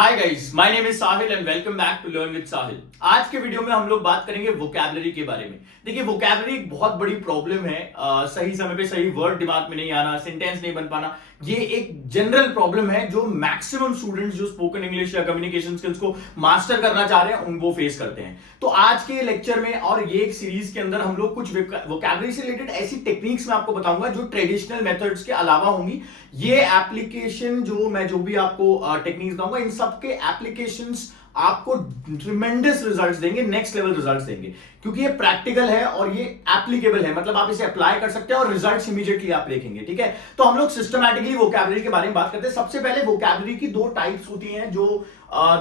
Hi guys, my name is Sahil and welcome back to learn with Sahil. आज के video में हम लोग बात करेंगे वोकैबुलरी के बारे में। देखिए, वोकैबुलरी एक बहुत बड़ी प्रॉब्लम है। सही समय पे सही वर्ड दिमाग में नहीं आना, सेंटेंस नहीं बन पाना, ये एक जनरल प्रॉब्लम है जो मैक्सिमम स्टूडेंट्स जो स्पोकन इंग्लिश या कम्युनिकेशन स्किल्स को मास्टर करना चाह रहे हैं उनको फेस करते हैं। तो आज के लेक्चर में और ये एक सीरीज के अंदर हम लोग कुछ वोकैबुलरी से रिलेटेड ऐसी टेक्निक्स में आपको बताऊंगा जो ट्रेडिशनल मेथड्स के अलावा होंगी। ये एप्लीकेशन जो भी आपको टेक्निक्स बताऊंगा, इन सबके एप्लीकेशंस आपको ट्रिमेंडस रिजल्ट्स देंगे, नेक्स्ट लेवल रिजल्ट्स देंगे, क्योंकि ये प्रैक्टिकल है और ये एप्लीकेबल है। मतलब आप इसे अप्लाई कर सकते हैं और रिजल्ट्स इमीडिएटली आप देखेंगे। ठीक है, तो हम लोग सिस्टमैटिकली वोकैबुलरी के बारे में बात करते हैं। सबसे पहले वोकैबुलरी की दो टाइप्स होती हैं, जो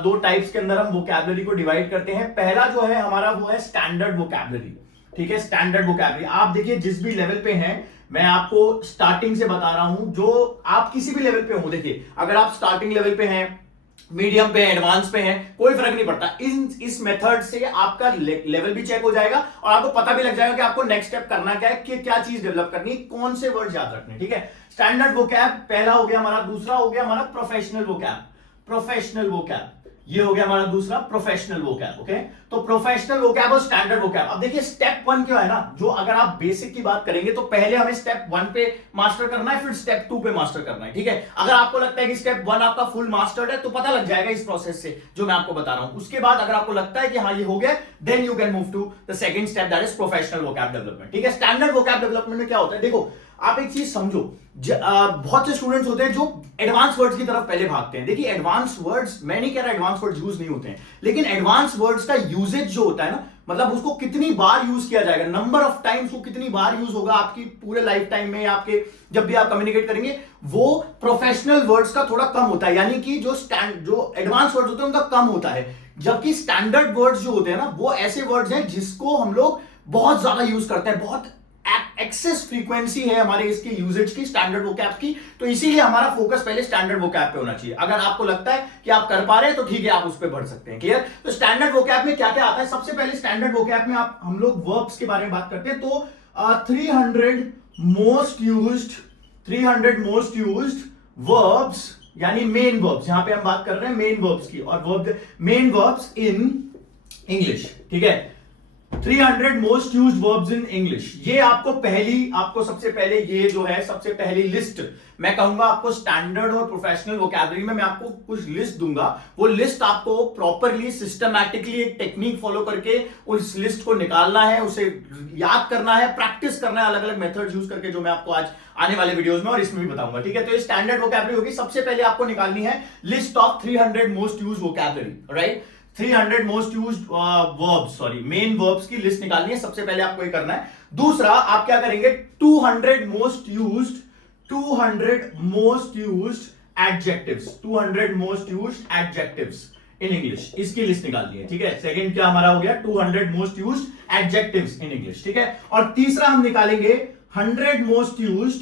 दो टाइप्स के अंदर हम वोकैबुलरी को डिवाइड करते हैं। पहला जो है हमारा वो है स्टैंडर्ड वोकैबुलरी। ठीक है, स्टैंडर्ड वोकैबुलरी आप देखिए जिस भी लेवल पे हैं, मैं आपको स्टार्टिंग से बता रहा हूं, जो आप किसी भी लेवल पे हो। देखिए, अगर आप स्टार्टिंग लेवल पे हैं, मीडियम पे, एडवांस पे हैं, कोई फर्क नहीं पड़ता। इस मेथड से आपका लेवल भी चेक हो जाएगा और आपको पता भी लग जाएगा कि आपको नेक्स्ट स्टेप करना क्या है, कि क्या चीज डेवलप करनी है, कौन से वर्ड याद रखने। ठीक है, स्टैंडर्ड वोकैब पहला हो गया हमारा। दूसरा हो गया हमारा प्रोफेशनल वोकैब। प्रोफेशनल वोकैब ये हो गया हमारा दूसरा प्रोफेशनल वोकैब। ओके, तो प्रोफेशनल वोकैब और स्टैंडर्ड वोकैब। अब देखिए, स्टेप 1 क्या है ना, जो अगर आप बेसिक की बात करेंगे तो पहले हमें स्टेप 1 पे मास्टर करना है, फिर स्टेप 2 पे मास्टर करना है। ठीक है, अगर आपको लगता है कि स्टेप 1 आपका फुल मास्टर्ड है तो पता लग जाएगा इस प्रोसेस से जो मैं आपको बता रहा हूं। उसके बाद अगर आपको लगता है कि हाँ ये हो गया, then you can move to the second step, that is professional vocab development. ठीक है, स्टैंडर्ड वोकैब डेवलपमेंट में क्या होता है, देखो आप एक चीज समझो, बहुत से स्टूडेंट्स होते हैं जो एडवांस वर्ड्स की तरफ पहले भागते हैं। देखिए, एडवांस वर्ड्स, मैं नहीं कह रहा एडवांस वर्ड्स यूज नहीं होते हैं, लेकिन एडवांस वर्ड्स का यूजेज जो होता है ना, मतलब उसको कितनी बार यूज किया जाएगा, नंबर ऑफ टाइम्स वो कितनी बार यूज होगा आपकी पूरे लाइफ टाइम में, आपके जब भी आप कम्युनिकेट करेंगे, वो प्रोफेशनल वर्ड्स का थोड़ा कम होता है। यानी कि जो एडवांस वर्ड्स होते हैं उनका कम होता है, जबकि स्टैंडर्ड वर्ड्स जो होते हैं ना, वो ऐसे वर्ड्स हैं जिसको हम लोग बहुत ज्यादा यूज करते हैं, बहुत एक्सेस फ्रीक्वेंसी है हमारे इसकी यूजेज की, स्टैंडर्ड वोकैब की। तो इसीलिए हमारा फोकस पहले स्टैंडर्ड वोकैब पे होना चाहिए। अगर आपको लगता है कि आप कर पा रहे हैं तो ठीक है, आप उस पर बढ़ सकते हैं। क्लियर? तो स्टैंडर्ड वोकैब में क्या क्या आता है, सबसे पहले स्टैंडर्ड वोकैब में हम लोग वर्ब्स के बारे में बात करते हैं। तो 300 मोस्ट यूज्ड वर्ब्स, यानी मेन वर्ब्स, यहां पे हम बात कर रहे हैं मेन वर्ब्स की, और मेन वर्ब्स इन इंग्लिश। ठीक है, 300 most used verbs in English. ये आपको सबसे पहले ये जो है सबसे पहली लिस्ट मैं कहूंगा आपको स्टैंडर्ड और प्रोफेशनल वोकैबुलरी में मैं आपको कुछ लिस्ट दूंगा। वो लिस्ट आपको प्रॉपरली सिस्टमैटिकली एक टेक्निक फॉलो करके उस लिस्ट को निकालना है, उसे याद करना है, प्रैक्टिस करना है अलग अलग मेथड्स यूज करके, जो मैं आपको आज आने वाले वीडियोस में और इसमें भी बताऊंगा। ठीक है, तो ये स्टैंडर्ड वोकैबुलरी होगी। सबसे पहले आपको निकालनी है list of 300 most used vocabulary, right. 300 most used verbs, sorry main verbs की लिस्ट निकालनी है। सबसे पहले आपको ये करना है। दूसरा आप क्या करेंगे, 200 most used adjectives in English, इसकी लिस्ट निकालनी है। ठीक है, सेकंड क्या हमारा हो गया, 200 most used adjectives in English. ठीक है, और तीसरा हम निकालेंगे 100 most used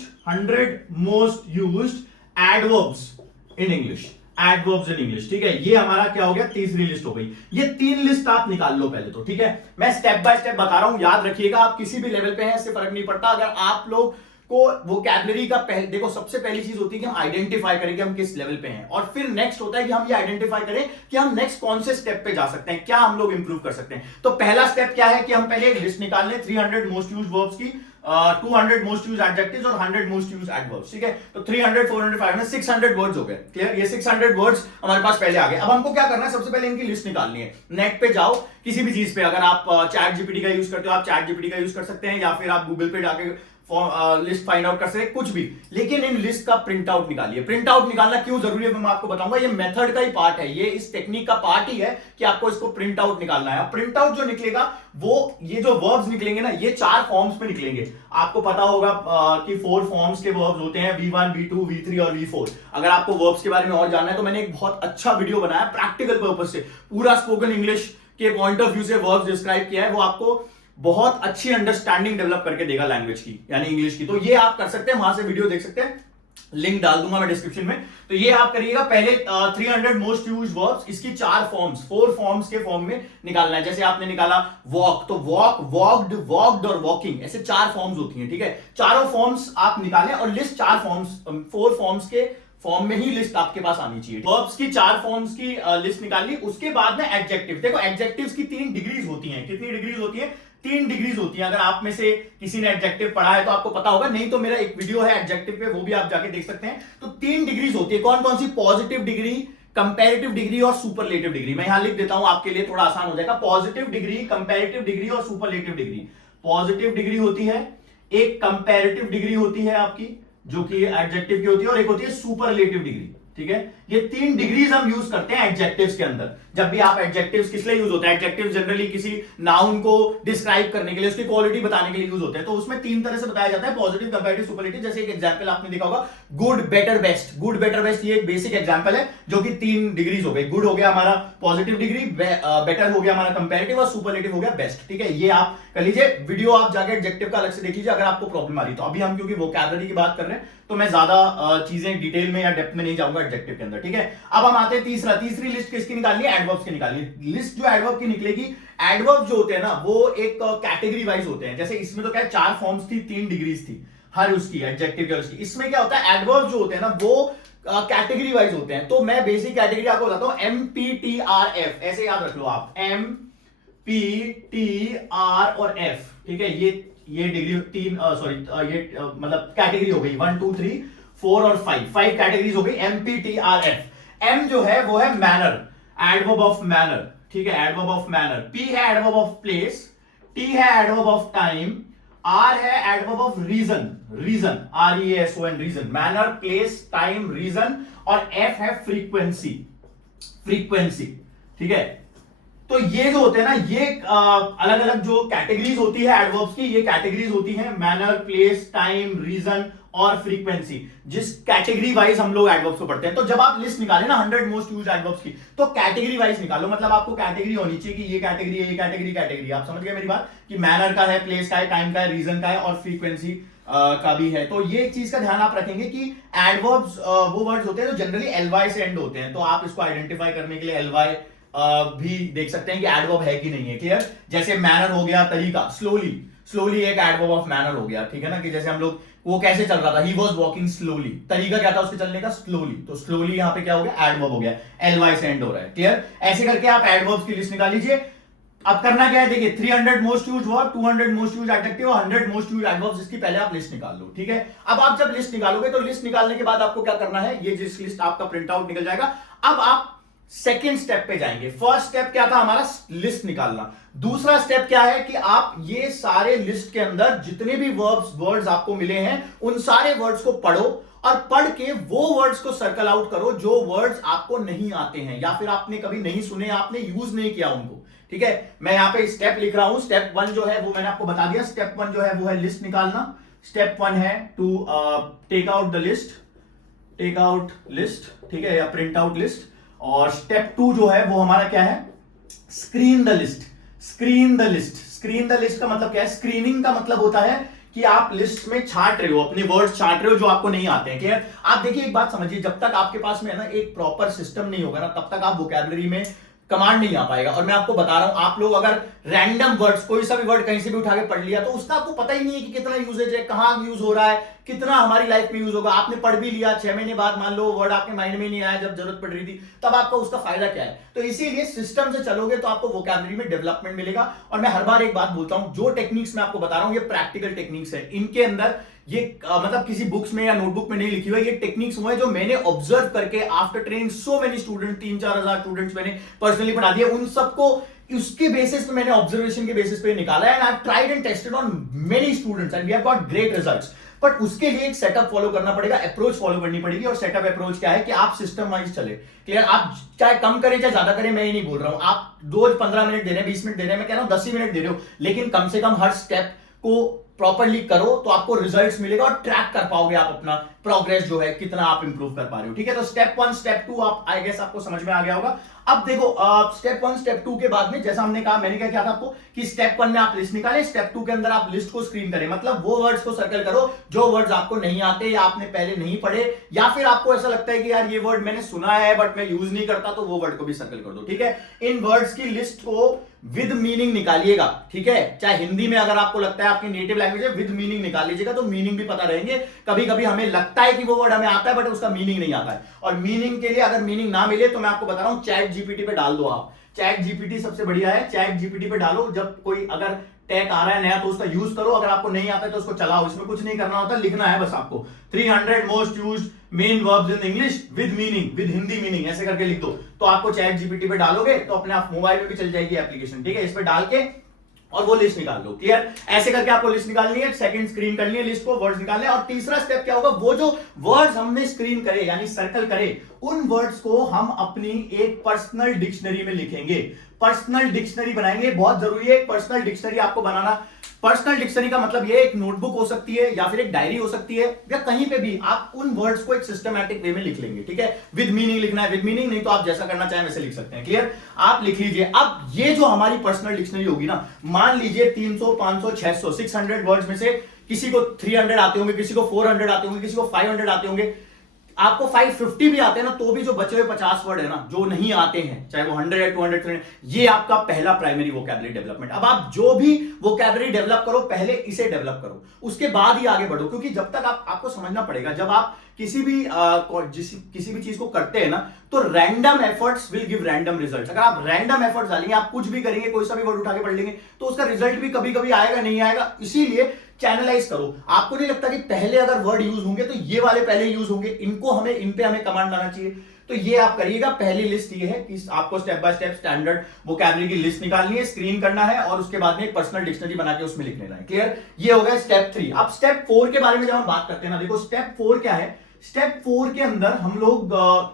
adverbs in English. Adverbs in English. ठीक है, ये हमारा क्या हो गया, तीसरी लिस्ट हो गई। ये 3 लिस्ट आप निकाल लो पहले तो। ठीक है, मैं स्टेप बाय स्टेप बता रहा हूं, याद रखिएगा। आप किसी भी लेवल पे हैं, इससे फर्क नहीं पड़ता। अगर आप लोग को वोकैबुलरी का देखो, सबसे पहली चीज होती है कि हम आइडेंटिफाई करें कि हम किस लेवल पे हैं, और फिर नेक्स्ट होता है कि हम ये आइडेंटिफाई करें कि हम नेक्स्ट कौन से स्टेप पे जा सकते हैं, क्या हम लोग इंप्रूव कर सकते हैं। तो पहला स्टेप क्या है कि हम पहले एक लिस्ट निकाल लें 300 मोस्ट यूज्ड वर्ब्स की, 200 मोस्ट यूज्ड एडजेक्टिव्स और 100 मोस्ट यूज्ड एडवर्ब्स। ठीक है, तो 300, 400, 500, 600 वर्ड्स हो गए। क्लियर? ये 600 वर्ड्स हमारे पास पहले आ गए। अब हमको क्या करना है, सबसे पहले इनकी लिस्ट निकालनी है। नेट पे जाओ, किसी भी चीज पे, अगर आप चैट जीपीटी का यूज करते हो, आप चैट जीपीटी का यूज कर सकते हैं, या फिर आप गूगल पे जाके लिस्ट फाइंड आउट कर सकते हैं, कुछ भी। लेकिन इन लिस्ट का प्रिंट आउट निकालिए। प्रिंट आउट निकालना क्यों जरूरी है मैं आपको बताऊंगा। ये मेथड का ही पार्ट है, ये इस टेक्निक का पार्ट ही है कि आपको इसको प्रिंट आउट निकालना है। प्रिंट आउट जो निकलेगा, वो ये जो वर्ब्स निकलेंगे ना, ये 4 फॉर्म्स में निकलेंगे। आपको पता होगा कि 4 फॉर्म्स के वर्ब्स होते हैं, V1, V2, V3 और V4। अगर आपको वर्ब्स के बारे में और जानना है तो मैंने एक बहुत अच्छा वीडियो बनाया प्रैक्टिकल पर्पस से, पूरा स्पोकन इंग्लिश के पॉइंट ऑफ व्यू से वर्ब्स डिस्क्राइब किया है। वो आपको बहुत अच्छी अंडरस्टैंडिंग डेवलप करके देगा लैंग्वेज की, यानी इंग्लिश की। तो ये आप कर सकते हैं, वहां से वीडियो देख सकते हैं, लिंक डाल दूंगा मैं डिस्क्रिप्शन में। तो ये आप करिएगा। पहले 300 मोस्ट यूज्ड वर्ब्स, इसकी 4 फॉर्म्स के फॉर्म में निकालना है। जैसे आपने निकाला वॉक, तो वॉक, वॉक्ड, वॉक्ड और वॉकिंग, ऐसे 4 फॉर्म्स होती हैं। ठीक है, चारों फॉर्म्स आप निकालें और लिस्ट 4 फॉर्म्स, 4 फॉर्म्स के फॉर्म में ही लिस्ट आपके पास आनी चाहिए। वर्ब्स की 4 फॉर्म्स की लिस्ट निकाल ली। उसके बाद में एडजेक्टिव। देखो एडजेक्टिव्स की 3 डिग्रीज होती हैं। कितनी डिग्रीज होती है? 3 डिग्रीज होती है। अगर आप में से किसी ने एडजेक्टिव पढ़ा है तो आपको पता होगा, नहीं तो मेरा एक वीडियो है एडजेक्टिव पे, वो भी आप जाके देख सकते हैं। तो 3 डिग्रीज होती है। कौन कौन सी? पॉजिटिव डिग्री, कंपैरेटिव डिग्री और सुपरलेटिव डिग्री। मैं यहां लिख देता हूं आपके लिए, थोड़ा आसान हो जाएगा। पॉजिटिव डिग्री, कंपैरेटिव डिग्री और सुपरलेटिव डिग्री। पॉजिटिव डिग्री होती है, एक कंपैरेटिव डिग्री होती है आपकी जो कि एडजेक्टिव की होती है, और एक होती है सुपरलेटिव डिग्री। ठीक है, ये 3 डिग्रीज हम यूज करते हैं एडजेक्टिव्स के अंदर। जब भी आप एडजेक्टिव्स किस लिए यूज होते हैं? एडजेक्टिव जनरली किसी नाउन को डिस्क्राइब करने के लिए, उसकी क्वालिटी बताने के लिए यूज होते हैं। तो उसमें 3 तरह से बताया जाता है, पॉजिटिव, कंपैरेटिव, सुपरलेटिव। जैसे एक एग्जांपल आपने देखा होगा, good, better, best. Good, better, best ये एक बेसिक एग्जांपल है जो कि 3 डिग्रीज हो गई। गुड हो गया हमारा पॉजिटिव डिग्री, बेटर हो गया हमारा कंपैरेटिव और सुपरलेटिव हो गया बेस्ट। ठीक है, ये आप कर लीजिए। वीडियो आप जाके एडजेक्टिव का अलग से देख लीजिए अगर आपको प्रॉब्लम आ रही है तो। अभी हम क्योंकि वोकैबुलरी की बात कर रहे हैं तो मैं ज्यादा चीजें डिटेल में या डेप्थ में नहीं जाऊंगा एडजेक्टिव के अंदर। ठीक है, अब हम आते हैं तीसरी लिस्ट किसकी निकालनी है? एडवर्ब्स की निकालनी है। लिस्ट जो एडवर्ब की निकलेगी, एडवर्ब जो होते हैं ना वो एक कैटेगरी वाइज होते हैं। जैसे इसमें तो क्या है, 4 फॉर्म्स थी, 3 डिग्रीज थी हर उसकी, एडजेक्टिव की और उसकी। इसमें क्या होता है, एडवर्ब जो होते हैं ना वो कैटेगरी वाइज होते हैं। तो मैं बेसिक कैटेगरी आपको बताता हूं, MPTRF, ऐसे याद रख लो आप, MPTR और F। ठीक है, ये डिग्री 3 मतलब कैटेगरी हो गई 1 2 3 4 और 5 कैटेगरीज हो गई। MPTRF। M जो है वो है मैनर, एडवर्ब ऑफ मैनर। ठीक है, एडवर्ब ऑफ मैनर। P है एडवर्ब ऑफ प्लेस, T है एडवर्ब ऑफ टाइम, R है adverb of reason, RESON, reason. Manner, place, time, reason. और F है फ्रीक्वेंसी। ठीक है, तो ये जो होते हैं ना, ये अलग अलग जो कैटेगरीज होती है एडवर्ब्स की, ये कैटेगरीज होती हैं मैनर, प्लेस, टाइम, रीजन और फ्रीक्वेंसी। जिस कैटेगरी वाइज हम लोग एडवर्ब्स को पढ़ते हैं। तो जब आप लिस्ट निकालें ना 100 मोस्ट यूज्ड एडवर्ब्स की, तो कैटेगरी वाइज निकालो। मतलब आपको कैटेगरी होनी चाहिए कि ये कैटेगरी है, ये कैटेगरी। आप समझ गए मेरी बात, कि मैनर का है, प्लेस का है, टाइम का है, रीजन का है और फ्रीक्वेंसी का भी है। तो ये एक चीज का ध्यान आप रखेंगे कि एडवर्ब्स वो वर्ड्स होते हैं जो जनरली एलवाई से एंड होते हैं। तो आप इसको आइडेंटिफाई करने के लिए एलवाई भी देख सकते हैं कि एडवर्ब है कि नहीं है। क्लियर? जैसे मैनर हो गया, तरीका, स्लोली एक एडवर्ब ऑफ मैनर हो गया। ठीक है ना, कि जैसे हम लोग, वो कैसे चल रहा था, ही वॉज वॉकिंग स्लोली, तरीका क्या था उसके चलने का? स्लोली। तो स्लोली यहाँ पे क्या हो गया? एडवर्ब हो गया, एलवाई से एंड हो रहा है। क्लियर? ऐसे करके आप एडवर्ब्स की लिस्ट निकाल लीजिए। अब करना क्या है, देखिए 300 most used verb, 200 most used adjective और 100 मोस्ट यूज्ड एडवर्ब्स, इसकी पहले आप लिस्ट निकाल लो। ठीक है, अब आप जब लिस्ट निकालोगे तो लिस्ट निकालने के बाद आपको क्या करना है, ये जिस लिस्ट आपका प्रिंट आउट निकल जाएगा। अब आप सेकेंड स्टेप पे जाएंगे। फर्स्ट स्टेप क्या था हमारा? लिस्ट निकालना। दूसरा स्टेप क्या है कि आप ये सारे लिस्ट के अंदर जितने भी वर्ड्स आपको मिले हैं उन सारे वर्ड्स को पढ़ो और पढ़ के वो वर्ड्स को सर्कल आउट करो जो वर्ड्स आपको नहीं आते हैं या फिर आपने कभी नहीं सुने, आपने यूज नहीं किया उनको। ठीक है, मैं यहां पे स्टेप लिख रहा हूं। स्टेप 1 जो है वो मैंने आपको बता दिया। स्टेप 1 जो है वो है लिस्ट निकालना। स्टेप 1 है to take out the list, ठीक है, या प्रिंट आउट लिस्ट। और स्टेप 2 जो है वो हमारा क्या है? स्क्रीन द लिस्ट का मतलब क्या है? स्क्रीनिंग का मतलब होता है कि आप लिस्ट में छांट रहे हो, अपने वर्ड्स छांट रहे हो जो आपको नहीं आते हैं। क्लियर? आप देखिए एक बात समझिए, जब तक आपके पास में है ना एक प्रॉपर सिस्टम नहीं होगा ना, तब तक आप वोकैबुलरी में कमांड नहीं आ पाएगा। और मैं आपको बता रहा हूं, आप लोग अगर रैंडम वर्ड्स, कोई सा भी वर्ड कहीं से भी उठा के पढ़ लिया तो उसका आपको पता ही नहीं है कि कितना यूजेज है, कहां यूज हो रहा है, कितना हमारी लाइफ में यूज होगा। आपने पढ़ भी लिया, 6 महीने बाद मान लो वर्ड आपके माइंड में नहीं आया, जब जरूरत पड़ रही थी, तब आपका उसका फायदा क्या है? तो इसीलिए सिस्टम से चलोगे तो आपको वोकैबुलरी में डेवलपमेंट मिलेगा। और मैं हर बार एक बात बोलता हूं, जो टेक्निक्स मैं आपको बता रहा हूं ये प्रैक्टिकल टेक्निक्स है। इनके अंदर ये मतलब किसी बुक्स में या नोटबुक में नहीं लिखी हुई है, ये टेक्निक्स हुए जो मैंने ऑब्जर्व करके after training so many student, 3-4 हजार स्टूडेंट्स मैंने पर्सनली पढ़ा दिए, उन सबको उसके बेसिस पे मैंने ऑब्जर्वेशन के बेसिस पे निकाला है। And I have tried and tested on many students and we have got great results. But उसके लिए एक सेटअप फॉलो करना पड़ेगा, अप्रोच फॉलो करनी पड़ेगी। और सेटअप अप्रोच क्या है कि आप सिस्टम वाइज चले। क्लियर? आप चाहे कम करें चाहे ज्यादा करें, मैं ये नहीं बोल रहा हूं। आप रोज 15 मिनट दे रहे हैं, 20 मिनट दे रहे हैं, मैं कह रहा हूं 10 ही मिनट दे रहे हो, लेकिन कम से कम हर स्टेप को प्रॉपर्ली करो तो आपको रिजल्ट्स मिलेगा और ट्रैक कर पाओगे आप अपना प्रोग्रेस जो है, कितना आप इंप्रूव कर पा रहे हो। ठीक है, तो स्टेप 1 स्टेप 2 आप आई गेस आपको समझ में आ गया होगा। अब देखो स्टेप 1 स्टेप 2 के बाद में जैसा हमने कहा, मैंने क्या किया था आपको कि स्टेप 1 में आप लिस्ट निकालें, स्टेप 2 के अंदर आप लिस्ट को स्क्रीन करें। मतलब वो वर्ड्स को सर्कल करो जो वर्ड्स आपको नहीं आते या आपने पहले नहीं पढ़े, या फिर आपको ऐसा लगता है कि यार ये वर्ड मैंने सुना है बट मैं यूज नहीं करता, तो वो वर्ड को भी सर्कल कर दो। ठीक है, इन वर्ड्स की लिस्ट को विद मीनिंग निकालिएगा, ठीक है। चाहे हिंदी में अगर आपको लगता है आपकी नेटिव लैंग्वेज है, विद मीनिंग निकाल लीजिएगा तो मीनिंग भी पता रहेंगे। कभी कभी हमें लगता है कि वो वर्ड हमें आता है बट उसका मीनिंग नहीं आता है, और मीनिंग के लिए अगर मीनिंग ना मिले तो मैं आपको बता रहा हूं चैट जीपीटी पे डाल दो आप। चैट जीपीटी सबसे बढ़िया है, चैट जीपीटी पे डालो। जब कोई अगर टैग आ रहा है नया तो उसका यूज करो, अगर आपको नहीं आता है तो उसको चलाओ। इसमें कुछ नहीं करना होता, लिखना है बस आपको 300 most used main verbs in English with meaning, with Hindi meaning, ऐसे करके लिख दो। तो आपको चैट जीपीटी पे डालोगे तो अपने आप मोबाइल में भी चल जाएगी एप्लीकेशन, ठीक है। इस पे डाल के और वो लिस्ट निकाल लो, क्लियर। ऐसे करके आपको लिस्ट निकालनी है, सेकंड स्क्रीन करनी है लिस्ट को, वर्ड्स निकालने। और तीसरा स्टेप क्या होगा, वो जो वर्ड्स हमने स्क्रीन करे यानी सर्कल करे, उन वर्ड्स को हम अपनी एक पर्सनल डिक्शनरी में लिखेंगे। पर्सनल डिक्शनरी बनाएंगे, बहुत जरूरी है पर्सनल डिक्शनरी आपको बनाना। पर्सनल डिक्शनरी का मतलब ये एक नोटबुक हो सकती है या फिर एक डायरी हो सकती है, या कहीं पे भी आप उन वर्ड्स को एक सिस्टमैटिक वे में लिख लेंगे, ठीक है। विद मीनिंग लिखना है, विद मीनिंग नहीं तो आप जैसा करना चाहें वैसे लिख सकते हैं, क्लियर। आप लिख लीजिए। अब ये जो हमारी पर्सनल डिक्शनरी होगी ना, मान लीजिए 300, 500, 600, 600 वर्ड्स में से किसी को 300 आते होंगे, किसी को 400 आते होंगे, किसी को 500 आते होंगे, आपको 550 भी आते हैं ना, तो भी जो बचे हुए 50 वर्ड है ना जो नहीं आते हैं, चाहे वो 100 है, 200, 300, ये आपका पहला प्राइमरी वोकैबुलरी डेवलपमेंट। अब आप जो भी वोकैबुलरी डेवलप करो पहले इसे डेवलप करो, उसके बाद ही आगे बढ़ो। क्योंकि जब तक आपको समझना पड़ेगा, जब आप किसी भी चीज को करते हैं ना, तो random efforts will give random results. अगर आप रैंडम एफर्ट्स डालेंगे, आप कुछ भी करेंगे, कोई सा भी वर्ड उठा के पढ़ लेंगे, तो उसका रिजल्ट भी कभी कभी आएगा, नहीं आएगा। इसीलिए चैनलाइज करो। आपको नहीं लगता कि पहले अगर वर्ड यूज होंगे तो ये वाले पहले यूज होंगे, इन पे हमें कमांड लाना चाहिए, तो ये आप करिएगा। पहली लिस्ट ये है कि आपको step by step standard vocabulary की लिस्ट निकालनी है, स्क्रीन करना है और उसके बाद में एक पर्सनल डिक्शनरी बना के उसमें लिख लेना है, क्लियर। ये हो गया स्टेप 3। अब स्टेप 4 के बारे में जब हम बात करते हैं ना, देखो स्टेप 4 क्या है। स्टेप 4 के अंदर हम लोग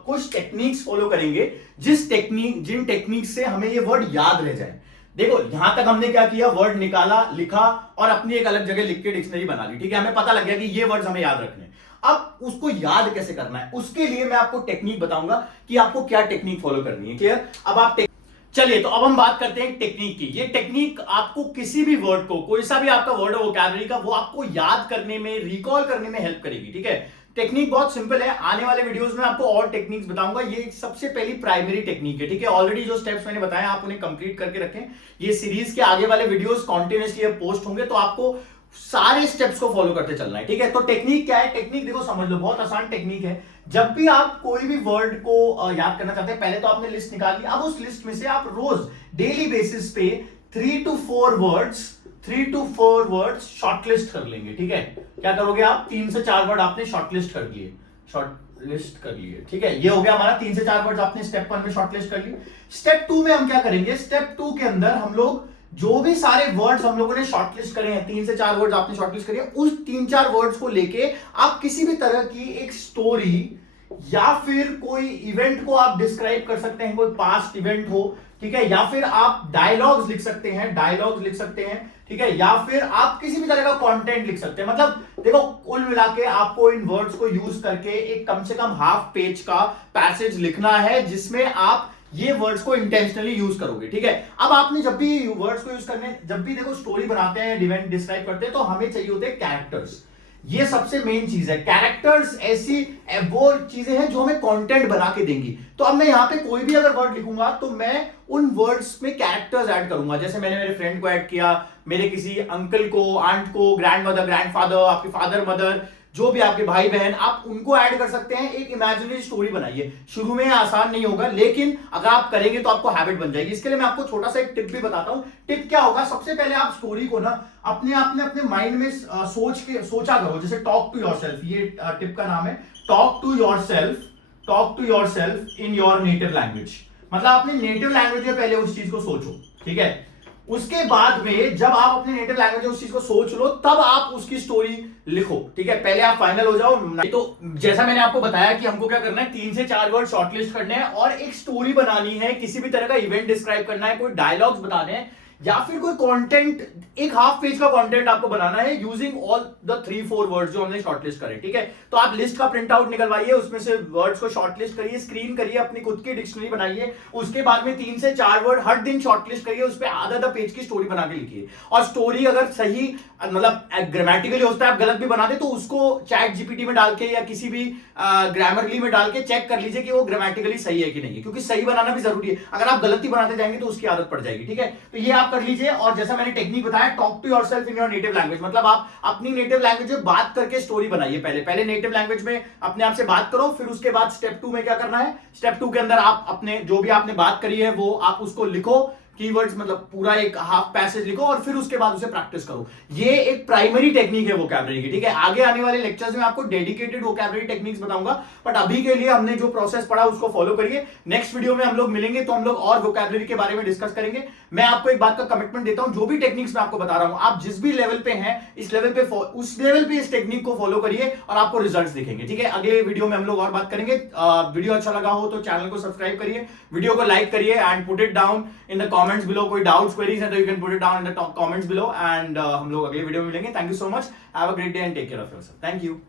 कुछ टेक्निक्स फॉलो करेंगे, जिन टेक्निक से हमें ये वर्ड याद रह जाए। देखो यहां तक हमने क्या किया, वर्ड निकाला, लिखा और अपनी एक अलग जगह लिख के डिक्शनरी बना ली, ठीक है। हमें पता लग गया कि ये वर्ड्स हमें याद रखने। अब उसको याद कैसे करना है, उसके लिए मैं आपको टेक्निक बताऊंगा कि आपको क्या टेक्निक फॉलो करनी है, क्लियर। अब आप चलिए तो अब हम बात करते हैं टेक्निक की। ये टेक्निक आपको किसी भी वर्ड को, कोई सा भी आपका वर्ड है वोकैबुलरी का, वो आपको याद करने में, रिकॉल करने में हेल्प करेगी, ठीक है। टेक्निक बहुत सिंपल है, आने वाले वीडियोस में आपको और टेक्निक्स बताऊंगा। ये सबसे पहली प्राइमरी टेक्निक है, ठीक है। ऑलरेडी जो स्टेप्स मैंने बताया आप उन्हें कंप्लीट करके रखें। ये सीरीज के आगे वाले वीडियोस कॉन्टिन्यूअसली पोस्ट होंगे, तो आपको सारे स्टेप्स को फॉलो करते चलना है, ठीक है। तो टेक्निक क्या है, टेक्निक देखो समझ लो, बहुत आसान टेक्निक है। जब भी आप कोई भी वर्ड को याद करना चाहते हैं, पहले तो आपने लिस्ट निकाल ली। अब उस लिस्ट में से आप रोज डेली बेसिस पे 3 to 4 वर्ड्स शॉर्टलिस्ट कर लेंगे, ठीक है। क्या करोगे आप, 3 से 4 वर्ड आपने शॉर्टलिस्ट कर लिए, ठीक है। ये हो गया हमारा 3 से 4 वर्ड्स आपने स्टेप 1 में शॉर्टलिस्ट कर ली। स्टेप 2 में हम क्या करेंगे, स्टेप 2 के अंदर हम लोग जो भी सारे वर्ड्स हम लोगों ने शॉर्टलिस्ट करे हैं, 3 से 4 वर्ड्स आपने शॉर्टलिस्ट करे हैं, उस 3-4 वर्ड्स को लेके आप किसी भी तरह की एक स्टोरी या फिर कोई इवेंट को आप डिस्क्राइब कर सकते हैं, कोई पास्ट इवेंट हो, ठीक है। या फिर आप डायलॉग्स लिख सकते हैं, ठीक है। या फिर आप किसी भी तरह का कंटेंट लिख सकते हैं। मतलब देखो कुल मिला के आपको इन वर्ड्स को यूज करके एक कम से कम हाफ पेज का पैसेज लिखना है, जिसमें आप ये वर्ड्स को इंटेंशनली यूज करोगे, ठीक है। अब आपने जब भी वर्ड्स को यूज करने, जब भी देखो स्टोरी बनाते हैं, इवेंट डिस्क्राइब करते हैं, तो हमें चाहिए होते हैं कैरेक्टर्स। ये सबसे मेन चीज है। कैरेक्टर्स ऐसी वो चीजें हैं जो हमें कंटेंट बना के देंगी। तो अब मैं यहां पे कोई भी अगर वर्ड लिखूंगा तो मैं उन वर्ड्स में कैरेक्टर्स ऐड करूंगा। जैसे मैंने मेरे फ्रेंड को ऐड किया, मेरे किसी अंकल को, आंट को, ग्रैंडमदर, ग्रैंडफादर, आपके फादर मदर, जो भी आपके भाई बहन, आप उनको ऐड कर सकते हैं। एक इमेजिनरी स्टोरी बनाइए। शुरू में आसान नहीं होगा, लेकिन अगर आप करेंगे तो आपको हैबिट बन जाएगी। इसके लिए मैं आपको छोटा सा एक टिप भी बताता हूं। टिप क्या होगा, सबसे पहले आप स्टोरी को ना अपने माइंड में सोचा करो। जैसे टॉक टू योरसेल्फ, ये टिप का नाम है, talk to yourself in your native language. मतलब अपने नेटिव लैंग्वेज में पहले उस चीज को सोचो, ठीक है। उसके बाद में जब आप अपने नेटिव लैंग्वेज में उस चीज को सोच लो, तब आप उसकी स्टोरी लिखो, ठीक है। पहले आप फाइनल हो जाओ। तो जैसा मैंने आपको बताया कि हमको क्या करना है, 3 से 4 वर्ड शॉर्टलिस्ट करने हैं और एक स्टोरी बनानी है, किसी भी तरह का इवेंट डिस्क्राइब करना है, कोई डायलॉग्स बताने हैं। या फिर कोई कंटेंट, एक हाफ पेज का कंटेंट आपको बनाना है यूजिंग ऑल द 3-4 वर्ड्स जो हमने शॉर्टलिस्ट करे, ठीक है। तो आप लिस्ट का प्रिंट आउट निकलवाइए, उसमें से वर्ड्स को शॉर्टलिस्ट करिए, स्क्रीन करिए, अपनी खुद की डिक्शनरी बनाइए, उसके बाद में 3 से 4 वर्ड हर दिन शॉर्टलिस्ट करिए, उस पर आधा पेज की स्टोरी बना के लिखिए। और स्टोरी अगर सही मतलब ग्रामेटिकली होता है, आप गलत भी बना दे तो उसको चैट जीपीटी में डाल के या किसी भी ग्रामरली में डाल के चेक कर लीजिए कि वो ग्रामेटिकली सही है कि नहीं है, क्योंकि सही बनाना भी जरूरी है। अगर आप गलती बनाते जाएंगे तो उसकी आदत पड़ जाएगी, ठीक है। तो ये आप कर लीजिए। और जैसा मैंने टेक्निक बताया, talk to yourself in your native language, मतलब आप अपनी नेटिव लैंग्वेज में बात करके स्टोरी बनाइए। पहले नेटिव लैंग्वेज में अपने आप से बात करो, फिर उसके बाद स्टेप 2 में क्या करना है, स्टेप 2 के अंदर आप अपने जो भी आपने बात करी है वो आप उसको लिखो, कीवर्ड्स मतलब पूरा एक हाफ पैसेज लिखो, और फिर उसके बाद उसे प्रैक्टिस करो। ये एक प्राइमरी टेक्निक है वोकैबुलरी की, ठीक है। आगे आने वाले लेक्चर्स में आपको डेडिकेटेड वोकैबुलरी टेक्निक्स बताऊंगा, बट अभी के लिए हमने जो प्रोसेस पढ़ा उसको फॉलो करिए। नेक्स्ट वीडियो में हम लोग मिलेंगे तो हम लोग और वोकैबुलरी के बारे में डिस्कस करेंगे। मैं आपको एक बात का कमिटमेंट देता हूं, जो भी टेक्निक्स मैं आपको बता रहा हूं, आप जिस भी लेवल पे हैं, इस लेवल पे उस लेवल पे इस टेक्निक को फॉलो करिए और आपको रिजल्ट्स दिखेंगे, ठीक है। अगले वीडियो में हम लोग और बात करेंगे। वीडियो अच्छा लगा हो तो चैनल को सब्सक्राइब करिए, वीडियो को लाइक करिए and put it down in the comments below. कोई डाउट्स क्वेरीज है तो you can put it down in the comments below, and हम लोग अगले वीडियो में मिलेंगे। Thank you so much, have a great day and take care of yourself. Thank you.